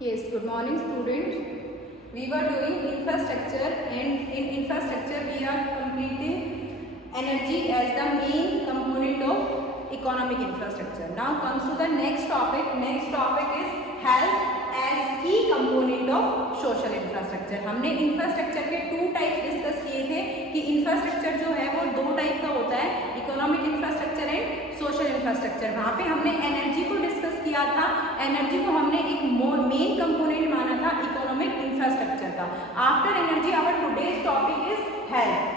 Yes, good morning student. We were doing infrastructure, and in infrastructure we are completing energy as the main component of economic infrastructure. Now comes to the next topic. Next topic is health as key component of social infrastructure. हमने infrastructure के two types discuss किए थे कि infrastructure जो है वो दो type का होता है, economic infrastructure and social infrastructure. वहाँ पे हमने एनर्जी को डिस्कस किया था. एनर्जी को हमने एक मेन कंपोनेंट माना था इकोनॉमिक इंफ्रास्ट्रक्चर का. After energy our today's topic is health.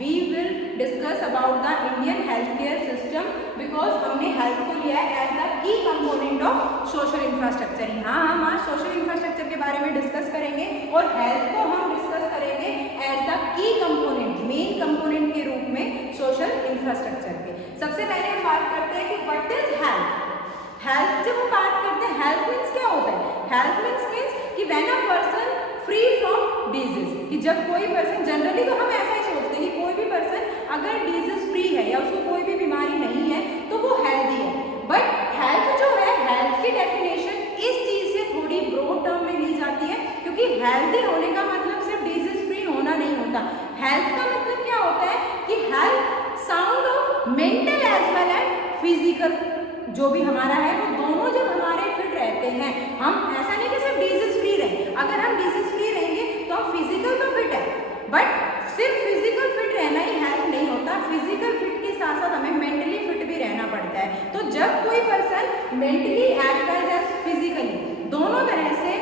We will discuss about the Indian health care system because हमने हेल्थ को लिया है as the key component of social infrastructure. यहाँ हम आज सोशल इंफ्रास्ट्रक्चर के बारे में डिस्कस करेंगे और हेल्थ को हम डिस्कस करेंगे as the key component, main component के रूप में सोशल इंफ्रास्ट्रक्चर के. सबसे पहले हम बात करते हैं कि व्हाट इज हेल्थ. हेल्थ जब हम बात करते हैं, हेल्थ मीन्स क्या होता है? हेल्थ मीन्स कि when a person free from disease, कि जब कोई पर्सन, जनरली तो हम ऐसा ही सोचते हैं कि कोई भी पर्सन अगर डिजीज फ्री है या उसको कोई भी बीमारी नहीं है तो वो हेल्दी है. बट हेल्थ जो है, हेल्थ की डेफिनेशन इस चीज से थोड़ी ब्रॉड टर्म में ली जाती है, क्योंकि हेल्दी होने का मतलब सिर्फ डिजीज फ्री होना नहीं होता. हेल्थ का मतलब क्या होता है कि health sound of mental as well as physical जो भी हमारा है वो दोनों जब हमारे फिट रहते हैं. हम ऐसा नहीं कि सिर्फ डिजीज फ्री रहे. अगर हम डिजीज फ्री रहेंगे तो हम फिजिकल तो फिट है, बट सिर्फ फिजिकल फिट रहना ही हेल्थ नहीं होता. फिजिकल फिट के साथ साथ हमें मेंटली फिट भी रहना पड़ता है. तो जब कोई person mentally as well as physically दोनों तरह से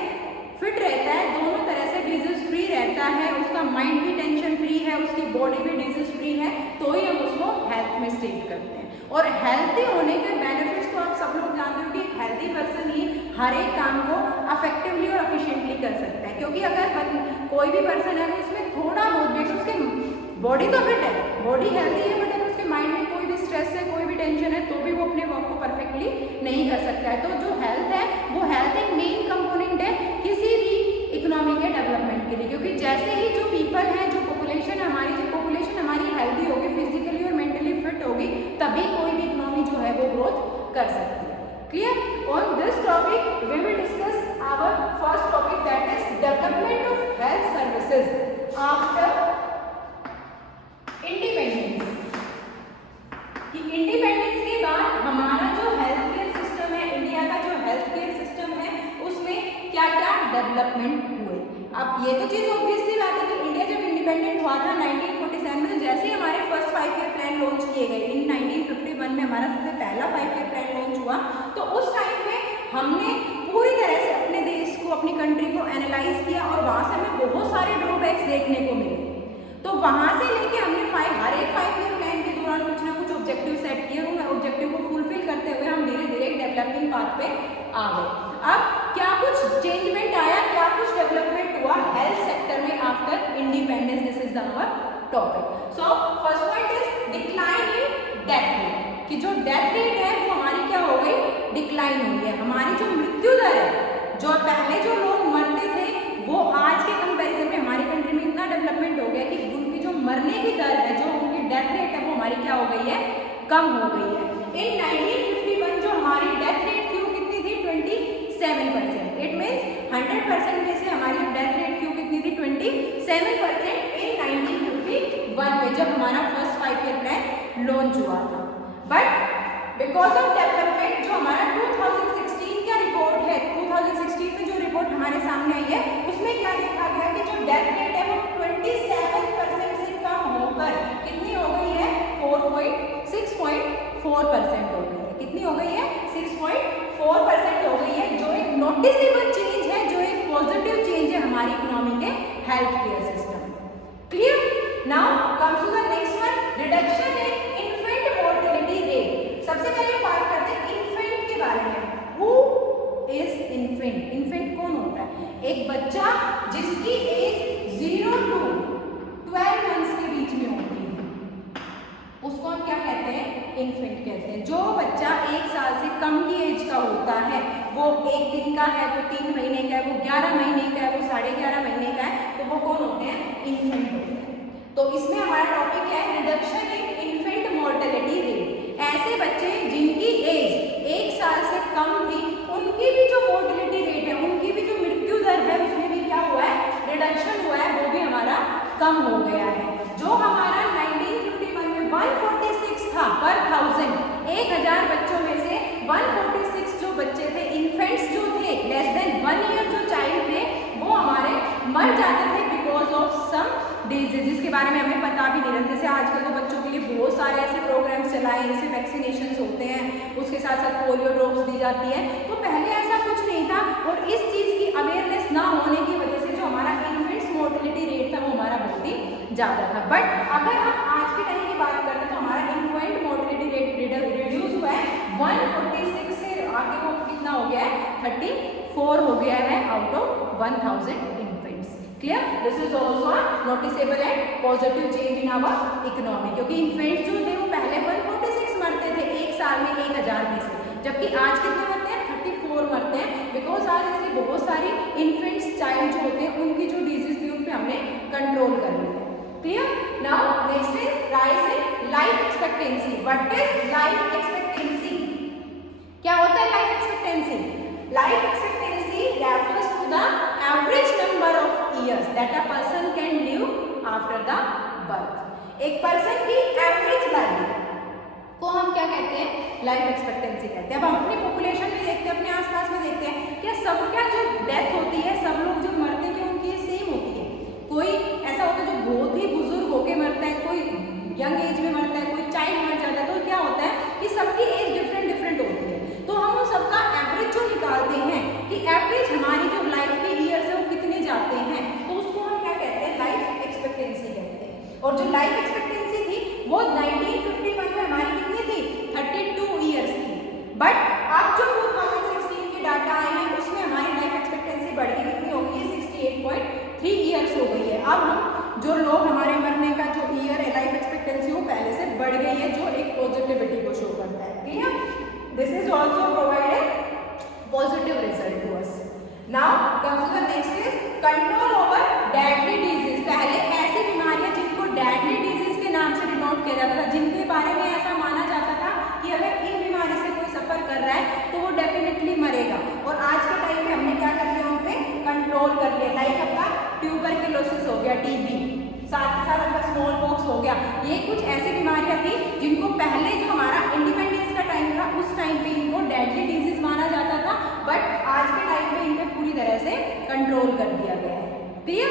फिट रहता है, दोनों तरह से डिजीज फ्री रहता है, उसका माइंड भी टेंशन फ्री है, उसकी बॉडी भी डिजीज फ्री है, तो ही हम उसको हेल्थ में स्टेट करते हैं. और हेल्थी होने के बेनिफिट्स तो आप सब लोग जानते हो कि हेल्थी पर्सन ही हर एक काम को अफेक्टिवली और एफिशिएंटली कर सकता है. क्योंकि अगर कोई भी पर्सन है तो उसमें थोड़ा बहुत भी, उसके बॉडी तो फिट है, बॉडी हेल्थी है, बट अगर उसके माइंड में कोई भी स्ट्रेस है, कोई भी टेंशन है, तो भी वो अपने वर्क को परफेक्टली नहीं कर सकता है. तो जो हेल्थ है वो हेल्थ एक मेन कंपोनेंट है किसी भी इकोनॉमी के डेवलपमेंट के लिए. क्योंकि जैसे ही जो पीपल है, जो पॉपुलेशन हमारी हेल्दी होगी, फिजिकली और मेंटली फिट होगी, तभी कोई भी इकोनॉमी जो है वो ग्रोथ कर सकती है. Clear? On this topic we will discuss our first topic, that is development of health services after independence. कि इंडिपेंडेंस के बाद हमारा जो हेल्थ केयर सिस्टम है, इंडिया का जो हेल्थ केयर सिस्टम है, उसमें क्या क्या डेवलपमेंट हुए. अब ये तो चीज़ ऑब्वियस सी बात है कि इंडिया जब इंडिपेंडेंट हुआ था 1947 में, जैसे ही हमारे फर्स्ट 5 ईयर प्लान लॉन्च किए गए, इन 1951 में हमारा सबसे पहला 5 ईयर प्लान लॉन्च हुआ, तो उस टाइम में हमने पूरी तरह से अपने देश को, अपनी कंट्री को एनालाइज किया और वहाँ से हमें बहुत सारे ड्रॉबैक्स देखने को मिले. तो वहाँ से लेके हमने हर एक 5 ईयर प्लान के दौरान कुछ ना कुछ ऑब्जेक्टिव सेट किए, उन ऑब्जेक्टिव को फुलफिल करते हुए हम धीरे धीरे एक डेवलपिंग पाथ पे आ गए. अब क्या कुछ चेंजमेंट आया, क्या कुछ डेवलपमेंट हुआ हेल्थ सेक्टर में after independence. This is our topic. So first point is decline in death rate. कि जो डेथ रेट है वो हमारी क्या हो गई, डिक्लाइन हुई है. हमारी जो मृत्यु दर है, जो पहले जो लोग मरते थे, वो आज के कंपैरिजन में हमारी कंट्री में इतना डेवलपमेंट हो गया कि उनकी जो मरने की दर है, जो उनकी डेथ रेट है, वो हमारी क्या हो गई है, कम हो गई है. इन 1951 जो हमारी डेथ रेट थी वो कितनी थी, 27%. इट मीन्स 100% में से हमारी जो डेथ रेट थी वो कितनी थी, 27% इन 1951 में, जब हमारा फर्स्ट 5 ईयर प्लान लॉन्च हुआ था. बट बिकॉज ऑफ डेवलपमेंट जो हमारा 2016 का रिपोर्ट है, 2016 में जो रिपोर्ट हमारे सामने आई है, उसमें क्या देखा गया कि जो डेथ रेट है वो 27% से कम होकर कितनी हो गई है, 6.4% हो गई है. कितनी हो गई है, 6.4% हो गई है, जो एक नोटिसेबल चेंज है, जो एक पॉजिटिव चेंज है हमारी इकोनॉमी के health care system. Clear? Now comes to the next one, reduction in infant mortality rate. सबसे पहले बात करते हैं इन्फेंट के बारे में. Who is infant? इन्फेंट कौन होता है? एक बच्चा जिसकी एज 0 to 12 मंथ्स के बीच में होती है, उसको हम क्या कहते हैं, इन्फेंट कहते हैं. जो बच्चा 1 साल से कम की एज का होता है, वो 1 दिन का है, वो 3 महीने का है, वो 11 महीने का है, वो 11.5 महीने का है, तो वो कौन होते हैं, इन्फेंट होते हैं. तो इसमें हमारा टॉपिक क्या है, reduction in infant mortality rate. ऐसे बच्चे जिनकी एज 1 साल से कम थी, उनकी भी जो मोर्टेलिटी रेट है, उनकी भी जो डिजीज के बारे में हमें पता भी नहीं रहता। जैसे आजकल तो बच्चों के लिए बहुत सारे ऐसे प्रोग्राम्स चलाए, जैसे वैक्सीनेशन होते हैं, उसके साथ साथ पोलियो ड्रॉप्स दी जाती है। तो पहले ऐसा कुछ नहीं था और इस चीज़ की अवेयरनेस ना होने की वजह से जो हमारा इन्फेंट्स मोर्टेलिटी रेट था वो हमारा बहुत ही ज़्यादा था। बट अगर हम आज के टाइम की बात करें तो हमारा इन्फेंट मोर्टेलिटी रेट रिड्यूस हुआ है 146 से आगे वो कितना हो गया है 34 हो गया है out of 1000 infants. Clear? This is also noticeable and positive change in our economy, क्योंकि इन्फेंट्स जो थे वो पहले 146 मरते थे एक साल में 1000 में से, जबकि आज कितने मरते हैं 34 मरते हैं। बिकॉज आज ऐसे बहुत सारी इन्फेंट्स चाइल्ड जो होते हैं उनकी जो डिजीज थी उन पे हमने कंट्रोल कर लिया है। Clear? Now next is rise in life expectancy. What is life expectancy? क्या होता है life expectancy? Life expectancy refers to the average number of years that a person can live after the birth। एक person की average life को हम क्या कहते हैं? लाइफ एक्सपेक्टेंसी कहते हैं। अब हम अपनी पॉपुलेशन में देखते हैं, अपने आसपास में देखते हैं, क्या सबका जो डेथ होती है, सब लोग जो मरते हैं उनकी सेम होती है? कोई ऐसा होता है जो बहुत ही बुजुर्ग होके मरता है, कोई यंग एज में मरता है, कोई चाइल्ड मर जाता है। तो क्या होता है कि सबकी एज डिफरेंट डिफरेंट होती है। तो हम उन सबका एवरेज जो निकालते हैं कि एवरेज हमारी जो लाइफ के ईयर्स है वो कितने जाते हैं, तो उसको हम क्या कहते हैं? लाइफ एक्सपेक्टेंसी कहते हैं। और जो लाइफ एक्सपेक्टेंसी थी वो 1951 में हमारी कितनी थी? 32 ईयर्स थी। बट अब जो 2016 के डाटा आए हैं उसमें हमारी लाइफ एक्सपेक्टेंसी बढ़ के कितनी हो गई है? 68.3 ईयर्स हो गई है। अब हम जो लोग हमारे मरने का जो ईयर है लाइफ एक्सपेक्टेंसी वो पहले से बढ़ गई है, जो एक पॉजिटिविटी को शो करता है। Clear? This is also provided positive result to us. Now comes to the next is control over deadly disease। पहले ऐसी बीमारियां जिनको deadly disease के नाम से डिनोट किया जाता था, जिनके बारे में ऐसा माना जाता था कि अगर इन बीमारी से कोई सफर कर रहा है तो वो डेफिनेटली मरेगा, और आज के टाइम में हमने क्या कर लिया? उन पे कंट्रोल कर लिया। लाइक आपका ट्यूबरक्लोसिस हो गया, टीबी, साथ ही साथ आपका स्मॉल पॉक्स हो गया। ये कुछ ऐसी बीमारियां थी जिनको पहले जो हमारा इंडिपेंडेंस का टाइम था उस टाइम पे इनको डेडली डिजीज माना जाता था, बट आज के टाइम पे इन पे पूरी तरह से कंट्रोल कर दिया गया है। Clear?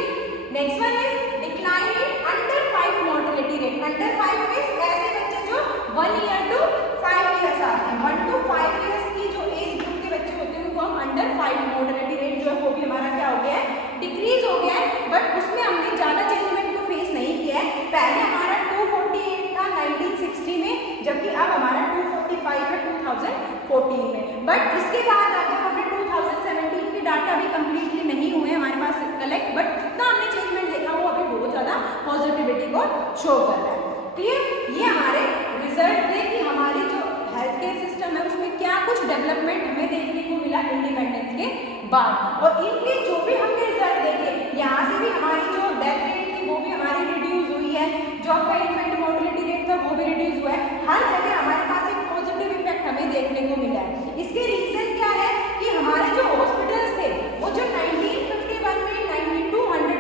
Next one is decline in under 5 mortality rate. Under 5 means ऐसे बच्चे जो 1 ईयर टू 5 ईयर्स आते हैं। 1 to 5 ईयर्स की जो एज ग्रुप के बच्चे होते हैं उनको हम अंडर 5 मोर्टेलिटी रेट जो है वो भी हमारा क्या हो गया है? डिक्रीज हो गया है। बट उसमें हमने ज्यादा चेंजमेंट को फेस नहीं किया है। पहले हमारा 248 था 1960 में, जबकि अब हमारा 245 है 2014 में। बट इसके बाद जब हमने 2017 के डाटा भी कंप्लीटली नहीं हुए हमारे पास कलेक्ट, बट जितना हमने चेंजमेंट देखा वो अभी बहुत ज़्यादा पॉजिटिविटी को शो कर रहा है। क्लियर? ये हमारे रिजल्ट थे कि हमारी जो हेल्थ केयर सिस्टम है उसमें क्या कुछ डेवलपमेंट हमें देखने को मिला इंडिपेंडेंस के बाद। और इनके जो भी हमने रिजल्ट देखे, यहाँ से भी हमारी जो डेथ रेट थी वो भी हमारी रिड्यूस हुई है, जो आपका इन्फेंट मोर्टेलिटी रेट था वो भी रिड्यूस हुआ है। हर जगह हमारे पास एक पॉजिटिव इफेक्ट हमें देखने को मिला है। इसके रीजन क्या है कि हमारे जो हॉस्पिटल्स थे वो जो 1951 में 9200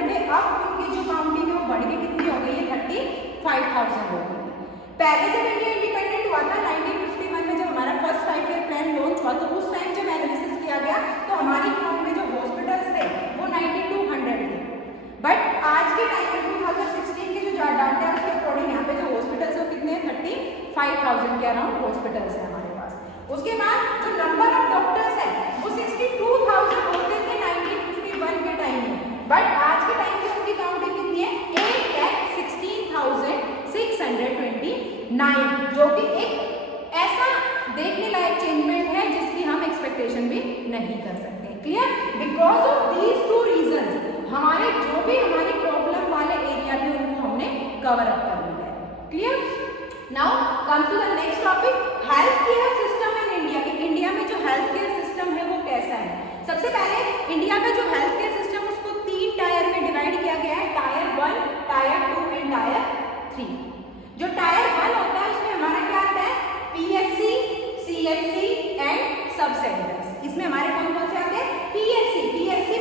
में, अब उनकी जो काउंटिंग है वो बढ़ के कितनी हो गई है? 35,000 हो गई। पहले जब इंडिया इंडिपेंडेंट हुआ था 1951 में, जब हमारा फर्स्ट 5 ईयर प्लान लॉन्च हुआ तो उस टाइम जब एनालिसिस किया गया तो हमारी इकोनॉमी में जो हॉस्पिटल्स थे वो 9200 थे। बट आज के टाइम में 2016 के जो डाटा है उसके अकॉर्डिंग यहाँ पे जो हॉस्पिटल्स है वो कितने हैं? 35,000 के अराउंड हॉस्पिटल्स है हमारे पास। उसके बाद जो नंबर ऑफ डॉक्टर्स है वो 62,000 होते थे 1951 के टाइम में, बट आज के टाइम में उनकी काउंटिंग कितनी है? 8,16,629, जो कि एक ऐसा देखने लायक चेंजमेंट है जिसकी हम एक्सपेक्टेशन भी नहीं कर सकते। Clear? Because of these 2 reasons हमारे जो भी हमारी प्रॉब्लम वाले एरिया थे उनको हमने कवर अप कर लिया है। Clear? Now comes to the next topic, health care system in India. India में जो हेल्थ केयर सिस्टम है वो कैसा है? सबसे पहले इंडिया का जो हेल्थ केयर सिस्टम उसको 3 टायर में डिवाइड किया गया है, टायर 1, टायर 2 एंड टायर 3। जो टायर 1 होता है उसमें हमारा क्या आता है? PHC, CHC एंड सब सेंटर्स। इसमें हमारे कौन कौन से आते हैं? PHC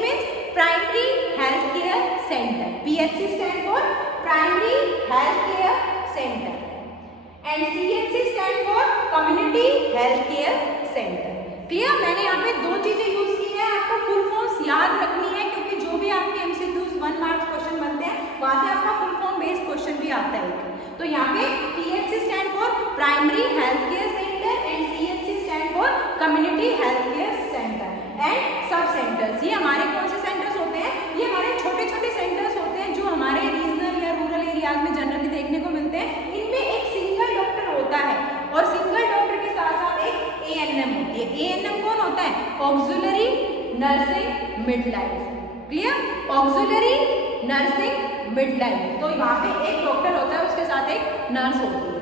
means primary health care centre. PHC stand for primary health care centre and CHC stand for community health care centre. Clear? मैंने यहाँ पे 2 चीजें यूज की है, आपको फुल फॉर्म्स याद रखनी है, क्योंकि जो भी आपके MCQs 1 मार्क्स क्वेश्चन बनते हैं वहां से आपका फुल फॉर्म बेस क्वेश्चन भी आता है एक। तो यहाँ पे PHC stand for primary health care centre and CHC stand for community health care centre and सब सेंटर्स। ये हमारे कौन से सेंटर्स होते हैं? ये हमारे छोटे छोटे सेंटर्स होते हैं जो हमारे रीजनल या रूरल एरियाज में जनरली देखने को मिलते हैं। इनमें एक सिंगल डॉक्टर होता है और सिंगल डॉक्टर के साथ साथ एक ANM होती है। ANM कौन होता है? Auxiliary nursing midwife. Clear? Auxiliary nursing midwife. तो यहाँ पे एक डॉक्टर होता है, उसके साथ एक नर्स होती है।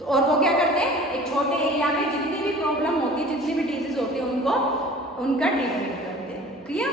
तो और वो क्या करते हैं? एक छोटे एरिया में जितनी भी प्रॉब्लम होती है, जितनी भी डिजीज होती है, उनका ट्रीटमेंट करते हैं। Clear?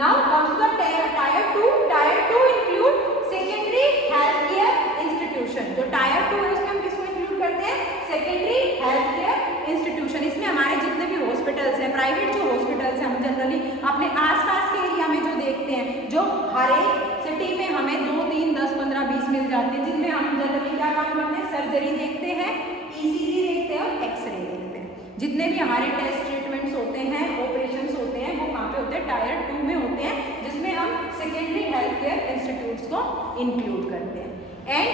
Now comes the tyre 2। Tyre 2 include secondary health care institution. जो टायर 2 है उसमें हम किसको इंक्लूड करते हैं? Secondary health care institution. इसमें हमारे जितने भी हॉस्पिटल्स हैं, प्राइवेट जो हॉस्पिटल्स हैं, हम जनरली अपने आसपास के एरिया में जो देखते हैं, जो हर एक सिटी में हमें 2, 3, 10, 15, 20 मिल जाते हैं, जिनमें हम जनरली क्या काम करते हैं? सर्जरी देखते हैं, ECG देखते हैं और एक्सरे देखते हैं। जितने भी हमारे टेस्ट ट्रीटमेंट्स होते हैं, ऑपरेशंस होते हैं, वो कहाँ पे होते हैं? टायर 2 में होते हैं, जिसमें हम सेकेंडरी हेल्थ केयर इंस्टीट्यूट्स को इंक्लूड करते हैं। And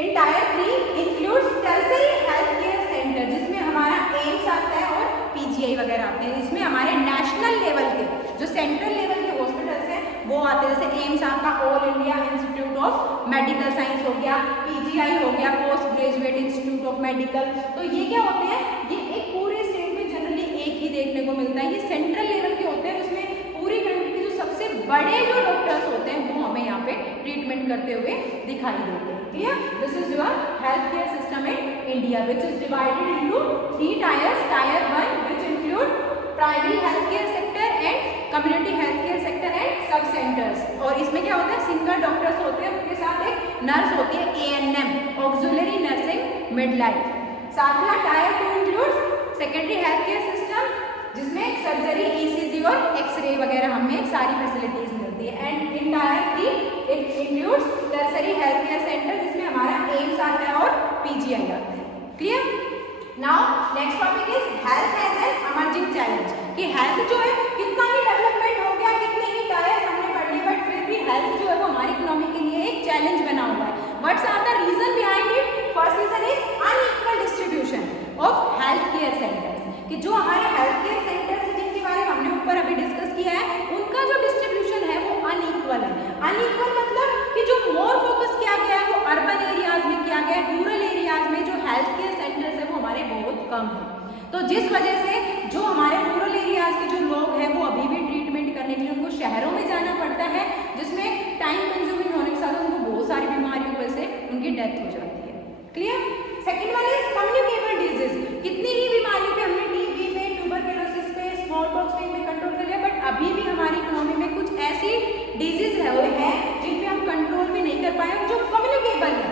in tier 3 includes tertiary health care center, जिसमें हमारा एम्स आता है और PGI वगैरह आते हैं। इसमें हमारे नेशनल लेवल के जो सेंट्रल लेवल के हॉस्पिटल्स हैं वो आते हैं, जैसे एम्स आपका all India institute of medical science हो गया, PGI हो गया, post graduate institute of medical. तो ये क्या होते हैं? ये एक पूरे स्टेट में जनरली एक ही देखने को मिलता है। ये सेंट्रल लेवल के होते हैं, उसमें पूरी कंट्री के जो सबसे बड़े जो डॉक्टर्स होते हैं वो हमें यहाँ पे ट्रीटमेंट करते हुए दिखाई देते हैं। Clear? This is your health care system in India which is divided into 3 tyres. Tyre 1 which include primary health care sector and community health care sector and सब सेंटर्स। और इसमें क्या होता है? सिंगल डॉक्टर्स होते हैं, उनके साथ एक नर्स होती है, ANM ऑक्सिलरी नर्सिंग मिडलाइफ। साथ में tier 2 includes secondary health care system, जिसमें सर्जरी, ECG और एक्सरे वगैरह हमें सारी फैसिलिटीज मिलती है। And in tier 3 it includes tertiary health care center, जिसमें हमारा एम्स आता है और PGI आता है। Clear? Now next topic is health as an emerging challenge. कि हेल्थ जो है कितना ही डेवलपमेंट हो गया, कितने ही टायर्स हमने पढ़ लिए, बट फिर भी हेल्थ जो है वो हमारी इकोनॉमी के लिए एक चैलेंज बना हुआ है। What's are the reason behind it? First reason is unequal distribution of health care centers. कि जो हमारे हेल्थ केयर सेंटर्स हैं, जिनके बारे में हमने ऊपर अभी डिस्कस किया है, उनका जो डिस्ट्रीब्यूशन है वो अनइक्वल है। अनइक्वल मतलब कि जो मोर फोकस किया गया है वो अर्बन एरियाज में किया गया है, रूरल एरियाज में जो हेल्थ केयर सेंटर्स है वो हमारे बहुत कम है। तो जिस वजह से जो हमारे रूरल एरियाज के जो लोग हैं वो अभी भी ट्रीटमेंट करने के लिए उनको शहरों में जाना पड़ता है, जिसमें टाइम कंज्यूमिंग होने के साथ उनको बहुत सारी बीमारियों की वजह से उनकी डेथ हो जाती है। Clear? Second one is communicable disease. कितनी ही बीमारियों पे हमने TB पे, ट्यूबरकुलोसिस पे, स्मॉल पॉक्स पे कंट्रोल कर लिया, बट अभी भी हमारी इकोनॉमी में कुछ ऐसी डिजीज हैं जिन पे हम कंट्रोल भी नहीं कर पाए, जो कम्युनिकेबल है।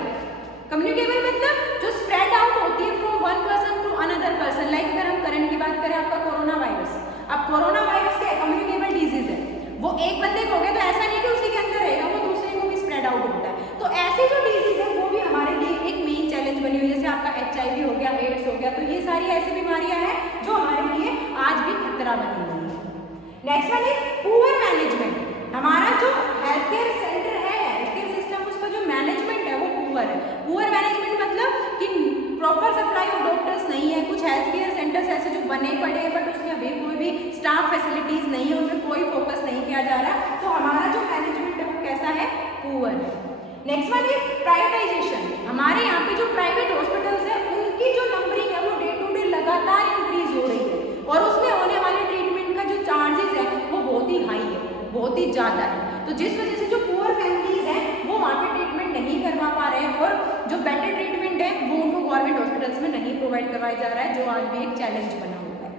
कम्युनिकेबल मतलब जो स्प्रेड आउट होती है from one person to another person. Like अगर हम करंट की बात करें, आपका कोरोना वायरस। अब कोरोना वायरस क्या कम्युनिकेबल डिजीज है, वो एक बंदे को हो गया तो ऐसा नहीं कि उसी के अंदर रहेगा, वो दूसरे को भी स्प्रेड आउट होता है। तो ऐसी जो डिजीज है वो भी हमारे लिए एक मेन चैलेंज बनी हुई है, जैसे आपका HIV हो गया, एड्स हो गया। तो ये सारी ऐसी बीमारियां हैं जो हमारे लिए आज भी खतरा बनी हुई है। Next one is poor management. हमारा जो हेल्थ केयर सेंटर है, हेल्थ केयर सिस्टम, उसका जो मैनेजमेंट है वो पुअर है। पुअर मैनेजमेंट मतलब कि प्रॉपर सप्लाई ऑफ डॉक्टर्स नहीं है। कुछ हेल्थ केयर सेंटर्स ऐसे जो बने पड़े हैं बट उसमें अभी कोई भी स्टाफ फैसिलिटीज नहीं है, उनमें कोई फोकस नहीं किया जा रहा। तो हमारा जो मैनेजमेंट है वो कैसा है? पुअर है। Next one is privatisation. हमारे यहाँ पे जो प्राइवेट हॉस्पिटल्स है उनकी जो नंबरिंग है वो डे टू डे लगातार इंक्रीज हो रही है, और उसमें होने वाले ट्रीटमेंट का जो चार्जेस है वो बहुत ही हाई है, बहुत ही ज़्यादा है। तो जिस वजह से जो पुअर फैमिलीज हैं वो वहाँ पे ट्रीटमेंट नहीं करवा पा रहे हैं, और जो बेटर ट्रीटमेंट है वो उनको गवर्नमेंट हॉस्पिटल्स में नहीं प्रोवाइड करवाया जा रहा है, जो आज भी एक चैलेंज बना हुआ है।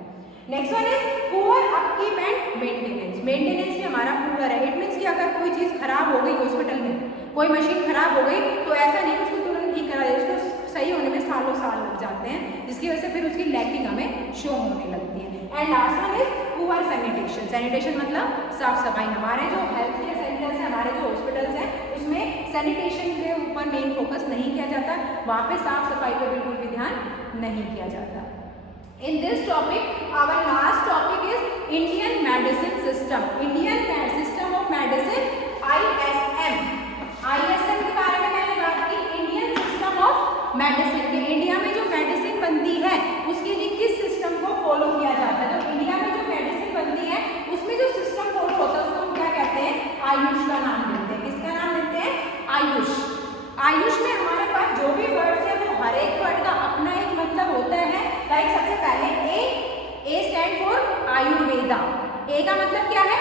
Next one is poor upkeep and maintenance. Maintenance में हमारा पुअर है। इट मीन्स कि अगर कोई चीज़ खराब हो गई हॉस्पिटल में, कोई मशीन खराब हो गई, तो ऐसा नहीं कि उसको तुरंत ठीक करा जाए, उसको सही होने में सालों साल लग जाते हैं, जिसकी वजह से फिर उसकी लैकिंग हमें शो होने लगती है। And last one is poor sanitation. Sanitation मतलब साफ सफाई। हमारे जो हेल्थ केयर सेंटर्स हैं, हमारे जो हॉस्पिटल्स हैं, उसमें सैनिटेशन के ऊपर मेन फोकस नहीं किया जाता, वहाँ पे साफ सफाई पर बिल्कुल भी ध्यान नहीं किया जाता। In this topic, our last topic is Indian Medicine System. Indian System of Medicine, ISM. ISM के बारे में आयुर्वेदा। ए का मतलब क्या है?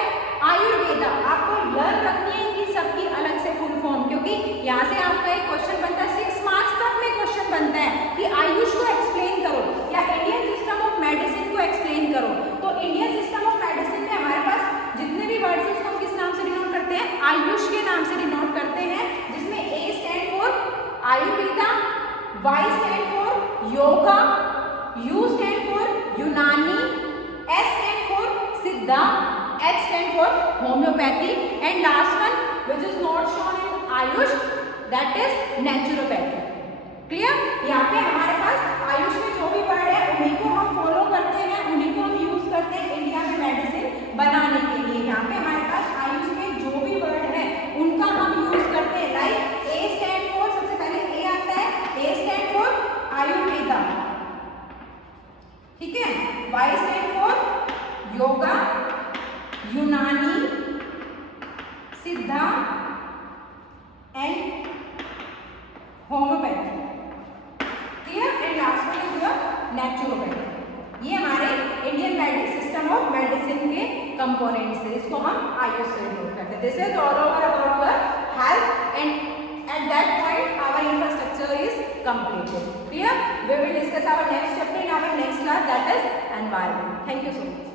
आयुर्वेदा। आपको लर्न रखनी है इनकी सबकी अलग से फुल फॉर्म, क्योंकि यहाँ से आपका एक क्वेश्चन बनता है, 6 मार्क्स तक में क्वेश्चन बनता है कि आयुष को एक्सप्लेन करो या इंडियन सिस्टम ऑफ मेडिसिन को एक्सप्लेन करो। तो इंडियन सिस्टम ऑफ मेडिसिन में हमारे पास जितने भी वर्ड्स हैं उसको हम किस नाम से डिनोट करते हैं? आयुष के नाम से डिनोट करते हैं, जिसमें A stand for Ayurveda, Y stand for yoga, U stand for Unani, S stand for Siddha, H stand for homeopathy, and last one which is not shown in Ayush, that is naturopathy. Clear? यहाँ पे हमारे पास आयुष में जो भी वर्ड है उन्हीं को हम फॉलो करते हैं, उन्हीं को हम यूज करते हैं इंडिया में मेडिसिन बनाने के लिए। यहाँ पे हमारे पास आयुष में जो भी वर्ड है उनका हम यूज करते हैं। लाइक A stand for, सबसे पहले A आता है, A stand for आयुर्वेदा, ठीक है, Y stand for yoga, Unani, Siddha and homeopathy. Clear? And last one is your naturopathy. ये हमारे इंडियन सिस्टम ऑफ मेडिसिन के कंपोनेंट्स है, इसको हम आयुष से डिनोट करते हैं। This is all over about your health and at that point our infrastructure is completed. Clear? We will discuss our next chapter in our next class, that is environment. Thank you so much.